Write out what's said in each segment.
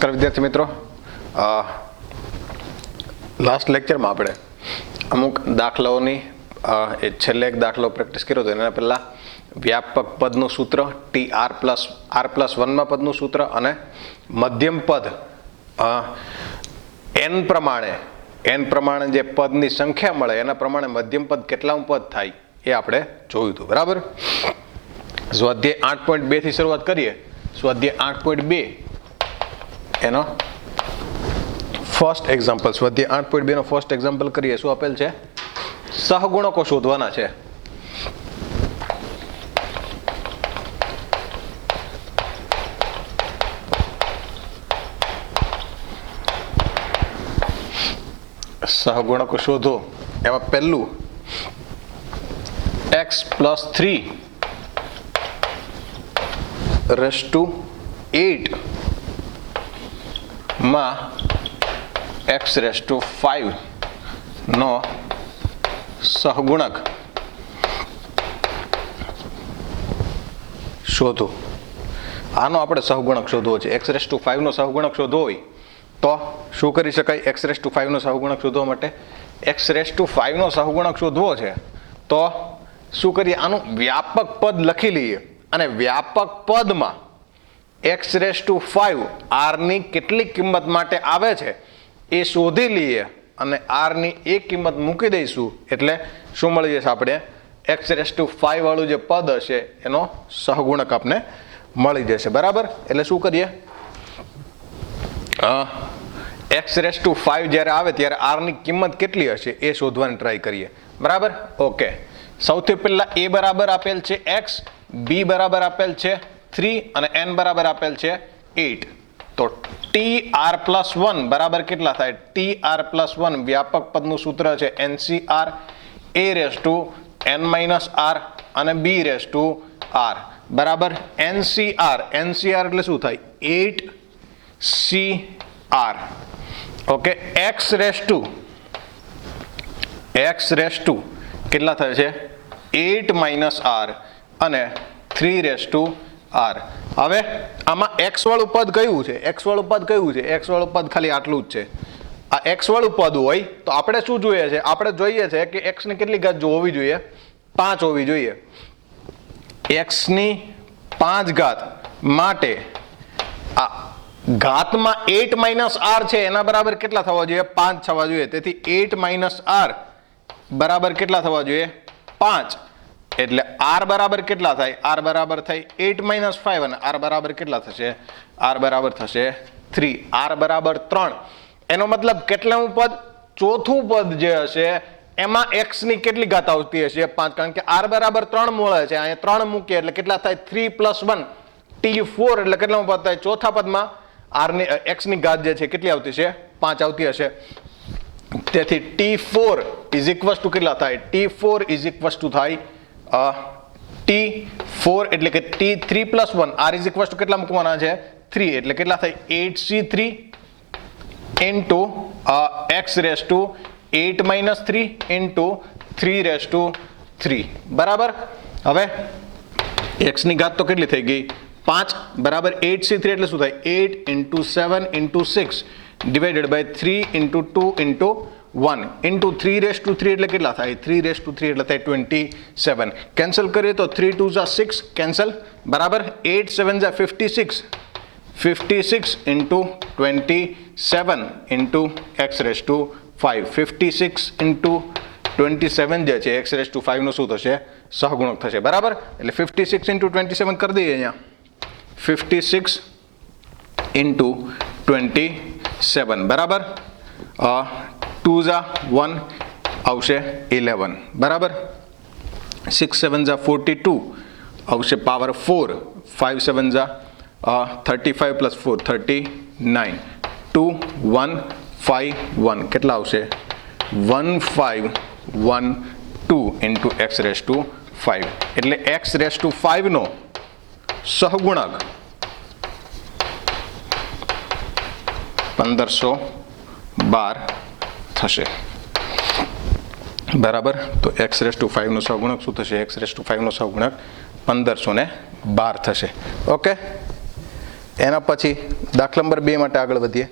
નમસ્કાર વિદ્યાર્થી મિત્રો, લાસ્ટ લેક્ચરમાં આપણે અમુક દાખલાઓની છેલ્લે એક દાખલો પ્રેક્ટિસ કર્યો હતો. એના પહેલાં વ્યાપક પદનું સૂત્ર, ટી R+1માં પદનું સૂત્ર અને મધ્યમ પદ n પ્રમાણે જે પદની સંખ્યા મળે એના પ્રમાણે મધ્યમ પદ કેટલામું પદ થાય એ આપણે જોયું હતું. બરાબર. સ્વાધ્યાય 8.2 થી શરૂઆત કરીએ. સ્વાધ્યાય 8.2 એનો ફર્સ્ટ એક્ઝામ્પલ, સ્વાધ્યાય 8.2 નો ફર્સ્ટ એક્ઝામ્પલ કરીએ. શું આપેલ છે? સહગુણકો શોધવાના છે. સહગુણકો શોધો. એમાં પહેલું x+3 8 માં x5 નો સહગુણક શોધો. આનો આપણે સહગુણક શોધવો છે. x5 નો સહગુણક શોધવો હોય તો શું કરી શકાય? x5 નો સહગુણક શોધવા માટે x5 નો સહગુણક શોધવો છે તો શું કરીએ? આનું વ્યાપક પદ લખી લઈએ અને વ્યાપક પદમાં x5 r ની કેટલી કિંમત માટે આવે છે એ શોધી લઈએ અને r ની એક કિંમત મૂકી દઈશું એટલે શું મળી જશે? આપણે x5 વાળું જે પદ હશે એનો સહગુણક આપણે મળી જશે. બરાબર. એટલે શું કરીએ? x5 જ્યારે આવે ત્યારે r ની કિંમત કેટલી હશે એ શોધવાની ટ્રાય કરીએ. બરાબર. ઓકે. સૌથી પહેલા a બરાબર આપેલ છે x, b બરાબર આપેલ છે 3 અને n બરાબર આપેલ છે 8. તો TR+1 બરાબર કેટલા થાય? TR+1 વ્યાપક પદનું સૂત્ર છે NCR a⁻n−r અને b⁻r બરાબર NCR એટલે શું થાય? 8CR. ઓકે. x કેટલા થાય છે? 8-r અને 3r. હવે આમાં x વાળું પદ કયું છે? x વાળું પદ ખાલી આટલું જ છે. આ x વાળું પદ હોય તો આપણે શું જોઈએ છે? આપણે જોઈએ છે કે x ની કેટલી ઘાત હોવી જોઈએ? 5 હોવી જોઈએ. x ની 5 ઘાત માટે આ ઘાતમાં 8-r છે એના બરાબર કેટલા થવા જોઈએ? 5 થવા જોઈએ. તેથી 8-r બરાબર કેટલા થવા જોઈએ? 5. એટલે r બરાબર કેટલા થાય? r બરાબર થાય 8-5 અને r બરાબર કેટલા થશે? r બરાબર થશે 3. r બરાબર 3. એનો મતલબ કેટલામું પદ? ચોથું પદ જે હશે એમાં x ની કેટલી ઘાત આવતી હશે? 5. કારણ કે r બરાબર 3 મળે છે. અહીંયા 3 મૂકીએ એટલે કેટલા થાય? 3+1 T4 એટલે કેટલામું પદ થાય? ચોથા પદમાં r ની x ની ઘાત જે છે કેટલી આવતી છે? 5 આવતી હશે. તેથી T4 કેટલા થાય? T4 થાય T4 એટલે કે T3+1. r કેટલા મૂકવાના છે? 3 એટલે કેટલા થાય? 8C3 into x8-3 into 3 બરાબર. હવે x ની ઘાત તો કેટલી થઈ ગઈ? 5 બરાબર 8C3 એટલે શું થાય? 8 into 7 into 6 divided by 3 into 2 into 1 into 3 એટલે કેટલા થાય? 3 એટલે થાય 27. કેન્સલ કરીએ તો 3 2 6 કેન્સલ. બરાબર. 8 7 56 into 27 into x5. 56 into 27 જે છે x5 નું શું થશે? સહગુણક થશે. બરાબર. એટલે 56 into 27 કરી દઈએ અહીંયા. 56 into 27 બરાબર. 2 1 આવશે 11 બરાબર. 6 7 42 આવશે પાવર 4. 5 7 35 plus 4 39. 2 1 5 1 કેટલા આવશે? 1512 into x5. એટલે x5 નો સહગુણક 1512 થશે. બરાબર. તો x5 નો સહગુણક શું થશે? x5 નો સહગુણક 1512 થશે. ઓકે. એના પછી દાખલા નંબર 2 માટે આગળ વધીએ.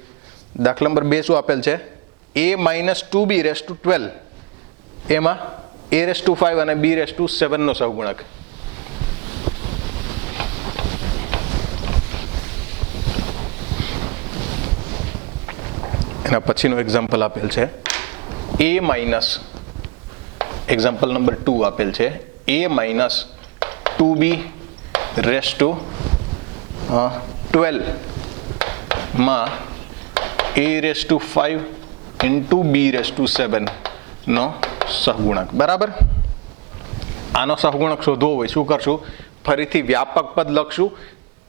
દાખલા નંબર 2 શું આપેલ છે? a minus 2b race to 12, એમાં a રેસ ટુ 5 અને b રેસ ટુ 7 નો સહગુણક. એના પછીનું એક્ઝામ્પલ આપેલ છે a માઇનસ, એક્ઝામ્પલ નંબર 2 આપેલ છે a minus 2b race to 12 માં a raise two 5 into b raise two 7 નો સહગુણક. બરાબર, આનો સહગુણક શોધવો હોય શું કરશું? ફરીથી વ્યાપક પદ લખશું.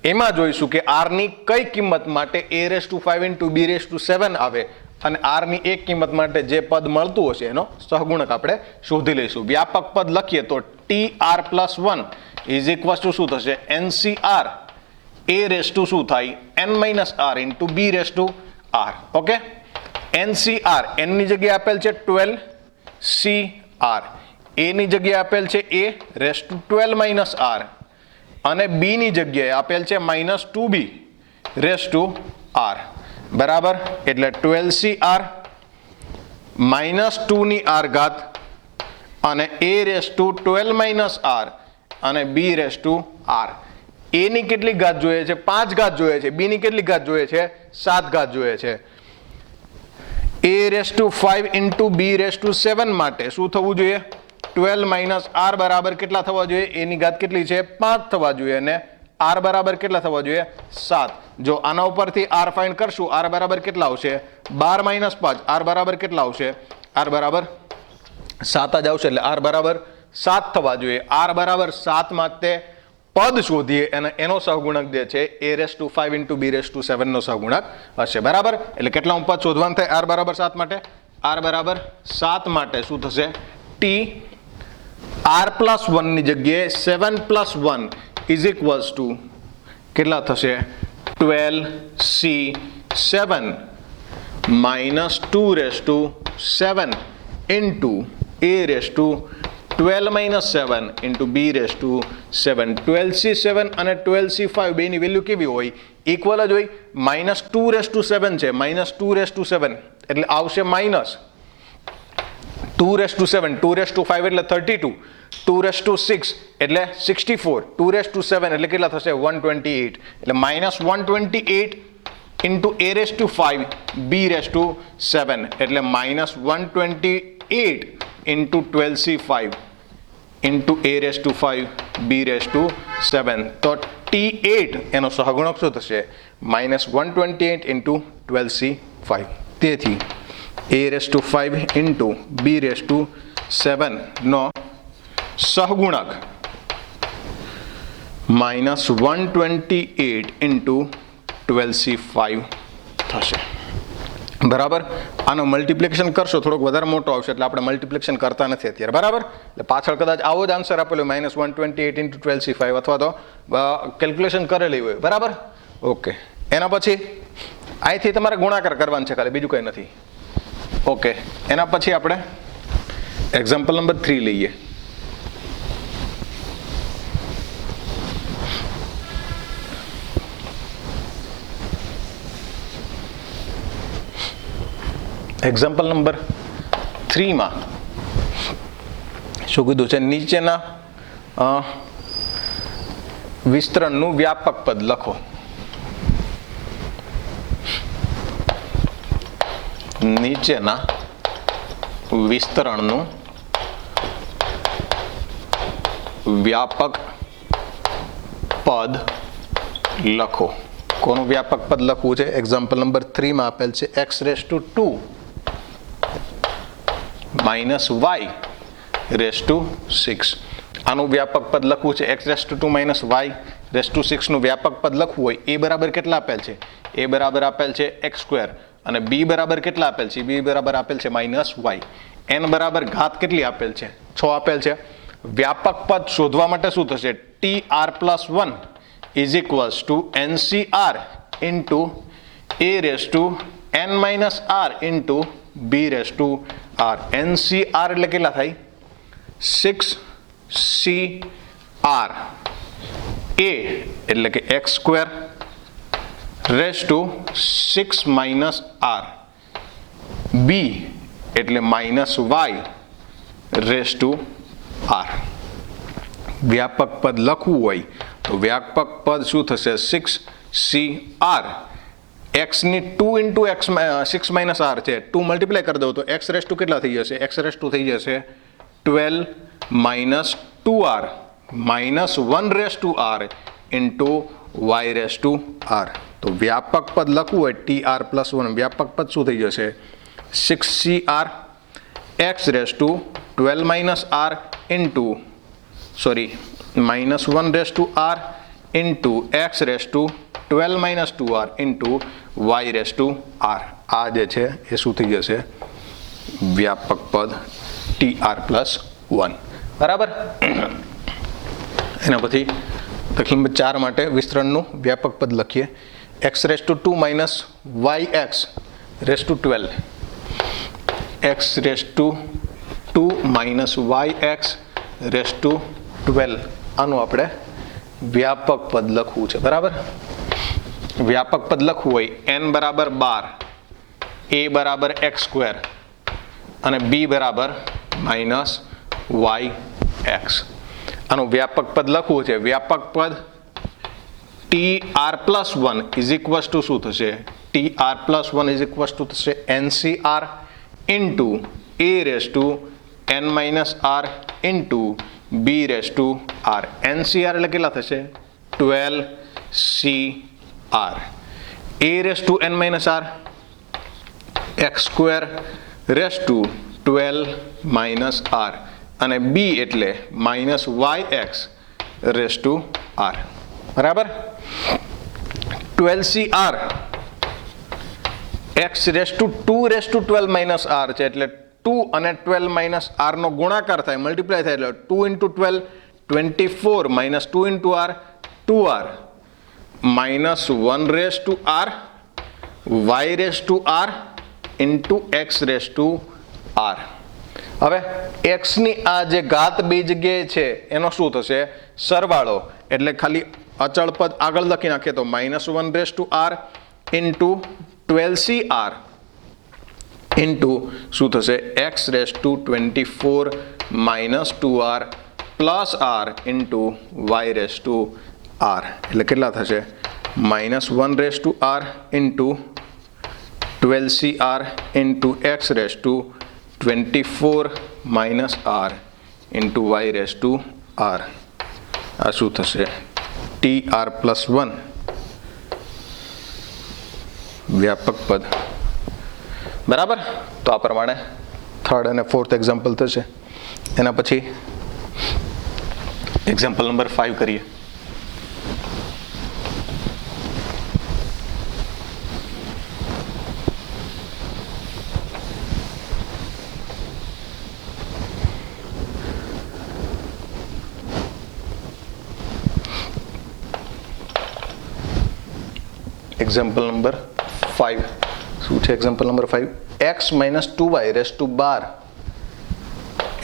એમાં જોઈશું કે r ની કઈ કિંમત માટે a raise two 5 into b raise two 7 આવે અને r ની એક કિંમત માટે જે પદ મળતું હશે એનો સહગુણક આપણે શોધી લઈશું. વ્યાપક પદ લખીએ તો tr plus 1 is equals to શું થશે? ncr a રેસ ટુ શું થાય? n minus r into b raise two r. Okay, ncr n ની જગ્યાએ આપેલ છે 12cr, a ની જગ્યાએ આપેલ છે a raise to 12 minus r અને b ની જગ્યાએ આપેલ છે minus 2b raise to r. બરાબર, એટલે 12cr માઇનસ 2 ની r ઘાત અને a raise to 12 minus r અને b raise two r. a ની કેટલી ઘાત જોઈએ છે? 5 ઘાત જોઈએ છે. b ની કેટલી ઘાત જોઈએ છે? 7 ઘાત જોઈએ છે. a raise two 5 into b raise two 7 માટે શું થવું જોઈએ? 12 માઇનસ r બરાબર કેટલા થવા જોઈએ? a ની ઘાત કેટલી છે? 5 થવા જોઈએ અને r બરાબર કેટલા થવા જોઈએ? 7. જો આના ઉપરથી r ફાઇન્ડ કરશું, r બરાબર કેટલા આવશે? 12 માઇનસ 5, r બરાબર કેટલા આવશે? r બરાબર 7 જ આવશે, એટલે r બરાબર 7 થવા જોઈએ. r બરાબર 7 માટે પદ શોધીએ અને એનો સહગુણક જે છે a raise two 5 into b raise two 7 નો સહગુણક હશે. બરાબર, એટલે કેટલા પદ શોધવાનું થાય r બરાબર 7 માટે? r બરાબર 7 માટે શું થશે? t r પ્લસ 1 ની જગ્યાએ 7 પ્લસ 1 ઇઝ ઇક્વલ્સ ટુ કેટલા થશે? 12c7 minus 2 raise two 7 into a raise to 12 minus 7 into b raise two 7. 12c7 અને 12c5 બેની વેલ્યુ કેવી હોય? ઇક્વલ જ હોય. માઇનસ 2 રેસ ટુ 7 છે, માઇનસ 2 રેસ ટુ 7 એટલે આવશે minus 2 raise two 7, 2 raise two 5 એટલે 32, 2 રેસ ટુ 6 એટલે 64, 2 રેસ ટુ 7 એટલે કેટલા થશે? 128. એટલે minus 128 into a raise two 5 b raise two 7 એટલે minus 128 into 12c5 into a raise two 5 b raise two 7. તો t8 એનો સહગુણક શું થશે? Minus 128 into 12c5. તેથી a raise two 5 into b raise two 7 નો સહગુણક માઇનસ 128 ઇન્ટુ 12c5 થશે. બરાબર, આનો મલ્ટિપ્લિકેશન કરશો થોડોક વધારે મોટો આવશે એટલે આપણે મલ્ટિપ્લિકેશન કરતા નથી અત્યારે. બરાબર, એટલે પાછળ કદાચ આવો જ આન્સર આપેલો માઇનસ 128 ઇન્ટુ 12c5 અથવા તો કેલ્ક્યુલેશન કરેલી હોય. બરાબર, ઓકે. એના પછી અહીંથી તમારે ગુણાકાર કરવાનો છે ખાલી, બીજું કંઈ નથી. ઓકે, એના પછી આપણે એક્ઝામ્પલ નંબર 3 લઈએ. એક્ઝામ્પલ નંબર 3 માં શું કીધું છે? નીચેના વિસ્તરણનું વ્યાપક પદ લખો. નીચેના વિસ્તરણનું વ્યાપક પદ લખો. કોનું વ્યાપક પદ લખવું છે? એક્ઝામ્પલ નંબર 3 માં આપેલ છે x raise to 2 minus y race to 6. આનું વ્યાપક પદ લખવું છે. x raise to 2 minus y race to 6 નું વ્યાપક પદ લખવું હોય a બરાબર કેટલા આપેલ છે? a બરાબર આપેલ છે x સ્ક્વેર અને b બરાબર કેટલા આપેલ છે? b બરાબર આપેલ છે માઇનસ y. n બરાબર ઘાત કેટલી આપેલ છે? 6 આપેલ છે. વ્યાપક પદ શોધવા માટે શું થશે? tr plus 1 is equals two ncr into a raise to n minus r into b raise two r. ncr એટલે કેટલા થાય? 6cr. a એટલે કે x square raise to 6 minus r, b એટલે minus y raise to r. વ્યાપક પદ લખવું હોય તો વ્યાપક પદ શું થશે? 6CR. એક્સની 2 ઇન્ટુ એક્સ 6 માઇનસ આર છે, 2 મલ્ટીપ્લાય કરી દો તો એક્સ રેસ ટુ કેટલા થઈ જશે? એક્સ રેસ ટુ થઈ જશે 12 minus 2R minus 1 raise to R into Y raise to R. તો વ્યાપક પદ લખવું હોય TR પ્લસ 1, વ્યાપક પદ શું થઈ જશે? 6CR x raise to 12 minus R into minus 1 raise to R into x raise to 12 minus 2R into Y raise to R. આ જે છે એ શું થઈ જશે? વ્યાપક પદ TR પ્લસ 1. બરાબર. એના પછી દાખલા નંબર 4 માટે વિસ્તરણનું વ્યાપક પદ લખીએ. X raise to 2 minus Y x raise to 12, x raise to 2 minus Y x raise to 12. આનું આપણે વ્યાપક પદ લખવું છે. બરાબર. વ્યાપક પદ લખવું હોય n બરાબર 12, a બરાબર એક્સ સ્ક્વેર અને b બરાબર માઇનસ વાય એક્સ. આનું વ્યાપક પદ લખવું છે. વ્યાપક પદ TR plus 1 is equals to શું થશે? TR plus 1 is equals to થશે NCR into a raise to n minus R into b raise to R. NCR એટલે કેટલા થશે? 12CR. a raise to n minus R x square raise to 12 minus R અને b એટલે minus Y x raise to R. બરાબર. 12CR x raise to 2 raise to 12 minus R છે, એટલે 2 અને 12 minus R નો ગુણાકાર થાય, મલ્ટીપ્લાય થાય, એટલે 2 into 12 24 minus 2 into R 2R minus 1 raise to R Y raise to R into x raise to R. હવે એક્સની આ જે ઘાત બે જગ્યાએ છે એનો શું થશે? સરવાળો. એટલે ખાલી અચળ પદ આગળ લખી નાખીએ તો minus 1 raise to R into 12CR into શું થશે? X raise to 24 minus 2R plus R into Y raise to R. એટલે કેટલા થશે? Minus 1 raise to R into 12CR into x raise to 24 minus R into Y raise to R. આ શું થશે? TR plus 1 વ્યાપક પદ. બરાબર. તો આ પ્રમાણે 3rd અને 4th એક્ઝામ્પલ થશે. એના પછી એક્ઝામ્પલ નંબર 5 કરીએ. એક્ઝામ્પલ નંબર 5 શું છે? Example number 5, x minus 2y raise to 12,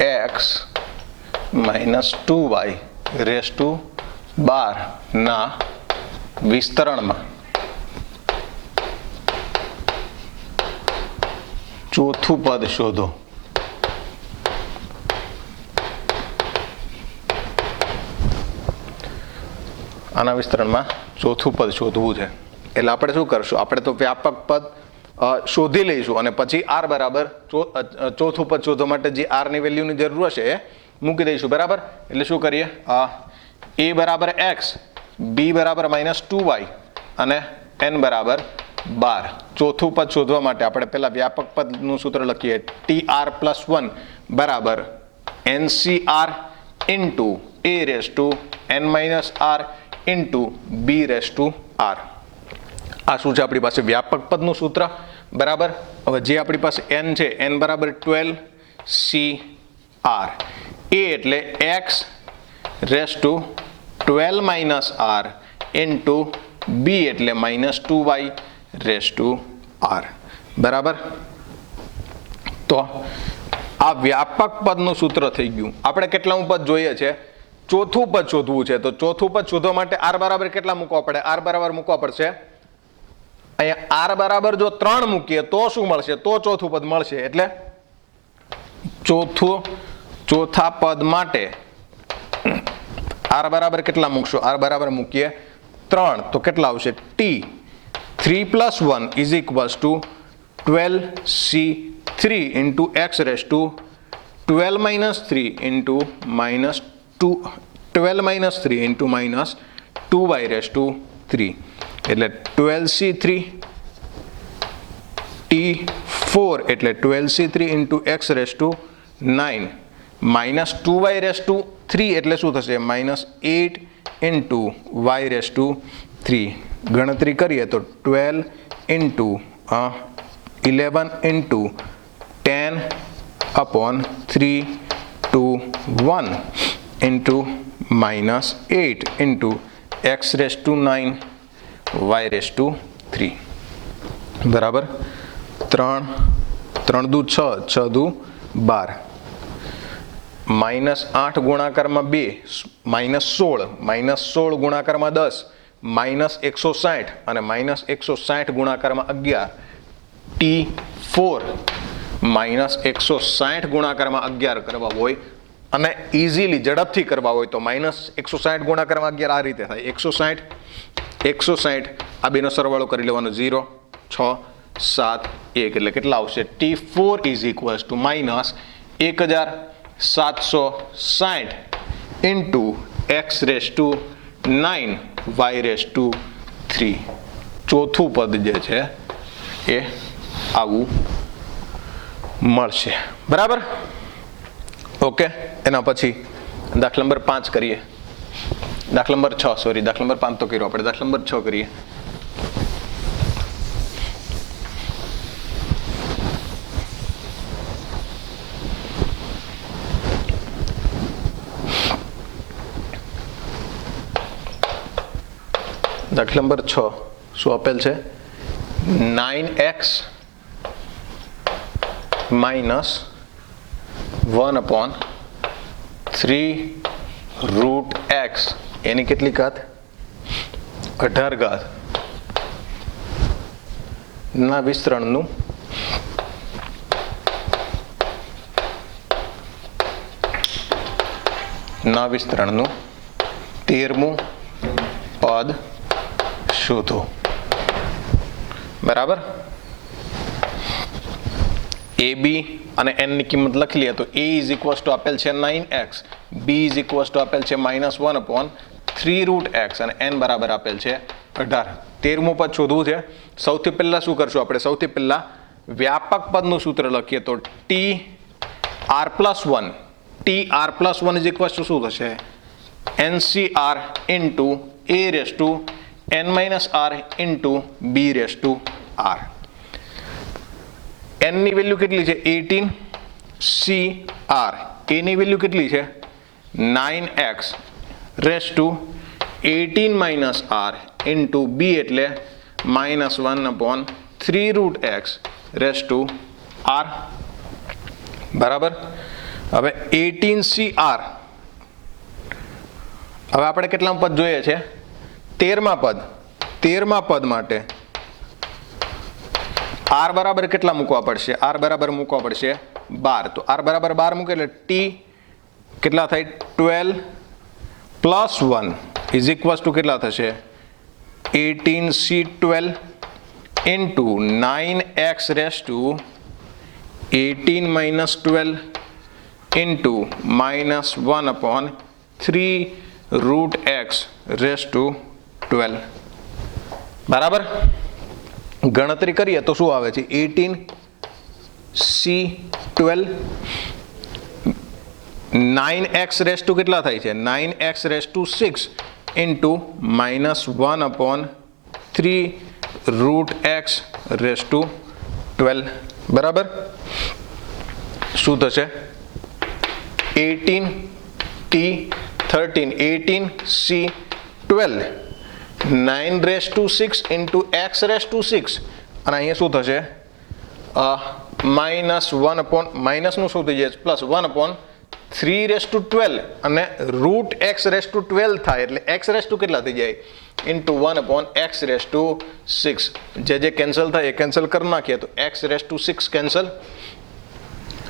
x minus 2y raise to 12 ના વિસ્તરણમાં ચોથું પદ શોધો. આના વિસ્તરણમાં ચોથું પદ શોધવું છે. એટલે આપણે શું કરશું? આપણે તો વ્યાપક પદ શોધી લઈશું અને પછી આર બરાબર ચોથું પદ શોધવા માટે જે આર ની વેલ્યુની જરૂર હશે એ મૂકી દઈશું. બરાબર. એટલે શું કરીએ? a બરાબર એક્સ, b બરાબર માઇનસ 2y અને n બરાબર 12. ચોથું પદ શોધવા માટે આપણે પહેલા વ્યાપક પદનું સૂત્ર લખીએ. TR પ્લસ 1 બરાબર NCR into a raise to n minus R into b raise to R. આ શું છે? આપણી પાસે વ્યાપક પદનું સૂત્ર. બરાબર. હવે જે આપણી પાસે n છે, n બરાબર 12CR. a એટલે x raise to 12 minus R into b એટલે minus 2y raise to R. બરાબર. તો આ વ્યાપક પદનું સૂત્ર થઈ ગયું. આપણે કેટલામું પદ જોઈએ છે? ચોથું પદ શોધવું છે. તો ચોથું પદ શોધવા માટે આર બરાબર કેટલા મૂકવા પડે? આર બરાબર મૂકવા પડશે અહીંયા આર બરાબર જો 3 મૂકીએ તો શું મળશે? તો ચોથું પદ મળશે. એટલે ચોથા પદ માટે આર બરાબર કેટલા મૂકશો? આર બરાબર મૂકીએ 3 તો કેટલા આવશે? T 3 + 1 = 12c3 into x raised to 12 - 3 into -2y raised to 3 એટલે 12c3 t4 એટલે 12c3 into x raised to 9 -2y raised to 3 એટલે શું થશે? -8 into y raised to 3. ગણતરી કરીએ તો 12 into 11 into 10 upon 3 to 1 into -8 into x raised to 9 y raised to 3 બરાબર 3 દુ 6 6 દુ 12 -8 ગુણાકારમાં 2 -16 ગુણાકારમાં 10 -160 અને -160 ગુણાકારમાં 11 T4 -160 ગુણાકારમાં 11 કરવા હોય અને ઇઝીલી ઝડપથી કરવા હોય તો -160 ગુણાકારમાં 11 આ રીતે થાય 160 આ બેનો સરવાળો કરી લેવાનો 0 6 7 1 એટલે કેટલા આવશે? T4 = -1760 into x raised to 9 y raised to 3. ચોથું પદ જે છે એ આવું મળશે. બરાબર? ઓકે. એના પછી દાખલા નંબર 5 કરીએ. દાખલા નંબર 6 સોરી દાખલા નંબર 5 તો કર્યો આપણે. દાખલા નંબર 6 કરીએ. દાખલા નંબર 6 શું આપેલ છે? 9x - 1/3 √x એની કેટલી ઘાત? 18 ઘાત ના વિસ્તરણનું ના વિસ્તરણનું 13મું પદ શોધો. બરાબર? એ બી અને n ની કિંમત લખી લઈએ તો a = આપેલ છે 9x, b = આપેલ છે -1/3 √x અને n બરાબર આપેલ છે 18. 13મું પદ શોધવું છે. સૌથી પહેલા શું કરશું આપણે? સૌથી પહેલા વ્યાપક પદનું સૂત્ર લખીએ તો tr+1 શું થશે? NCR into a raised to n-r into b raised to r. n ની વેલ્યુ કેટલી છે? 18 CR. a ની વેલ્યુ કેટલી છે? 9x raised to 18 - r into b એટલે -1/3 √x raised to r. બરાબર? હવે 18 CR. હવે આપણે કેટલા પદ જોઈએ છે? 13મા પદ. 13મા પદ માટે r બરાબર કેટલા મૂકવા પડશે? r બરાબર મૂકવા પડશે 12. તો r બરાબર 12 મૂકે એટલે t કેટલા થાય? 12 + 1 = કેટલા થશે? 18C12 into 9x raised to 18 - 12 into -1/3 √x raised to 12. બરાબર? ગણતરી કરીએ તો શું આવે છે? 18C12 9x raised to કેટલા થાય છે? 9x raised to 6 into -1/3 √x raised to 12. બરાબર? શું થશે? 18C12 9 raised to 6 into x raised to 6 અને અહીંયા શું થશે? -1 માઇનસનું શું થઈ જાય? +1/3 3/12 અને રૂટ x/12 થાય એટલે x કેટલા થઈ જાય ઇન્ટુ 1/x/6 જે કેન્સલ થાય એ કેન્સલ કરી નાખીએ તો x/6 કેન્સલ.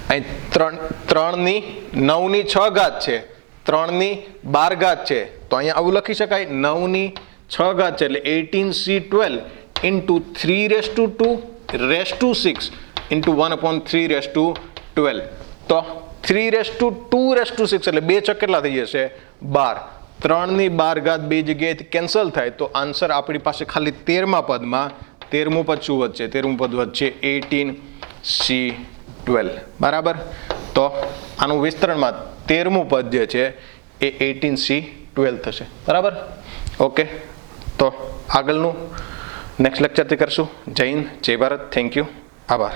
અહીં 3/9 છે 3/12 છે તો અહીંયા આવું લખી શકાય 9/6 છે એટલે 18C12 ઇન્ટુ 3/2/6 ઇન્ટુ 1/3/12 તો 3/2/6 એટલે 2 ચોક કેટલા થઈ જશે 12. 3/12 બે જગ્યાએથી કેન્સલ થાય તો આન્સર આપણી પાસે ખાલી 13મા પદમાં 13મું પદ શું વધશે 13મું પદ વધશે 18C12 બરાબર. તો આનું વિસ્તરણમાં 13મું પદ જે છે એ 18C12 થશે બરાબર. ઓકે તો આગળનું નેક્સ્ટ લેક્ચરથી કરશું. જય હિન્દ, જય ભારત, થેન્ક યુ, આભાર.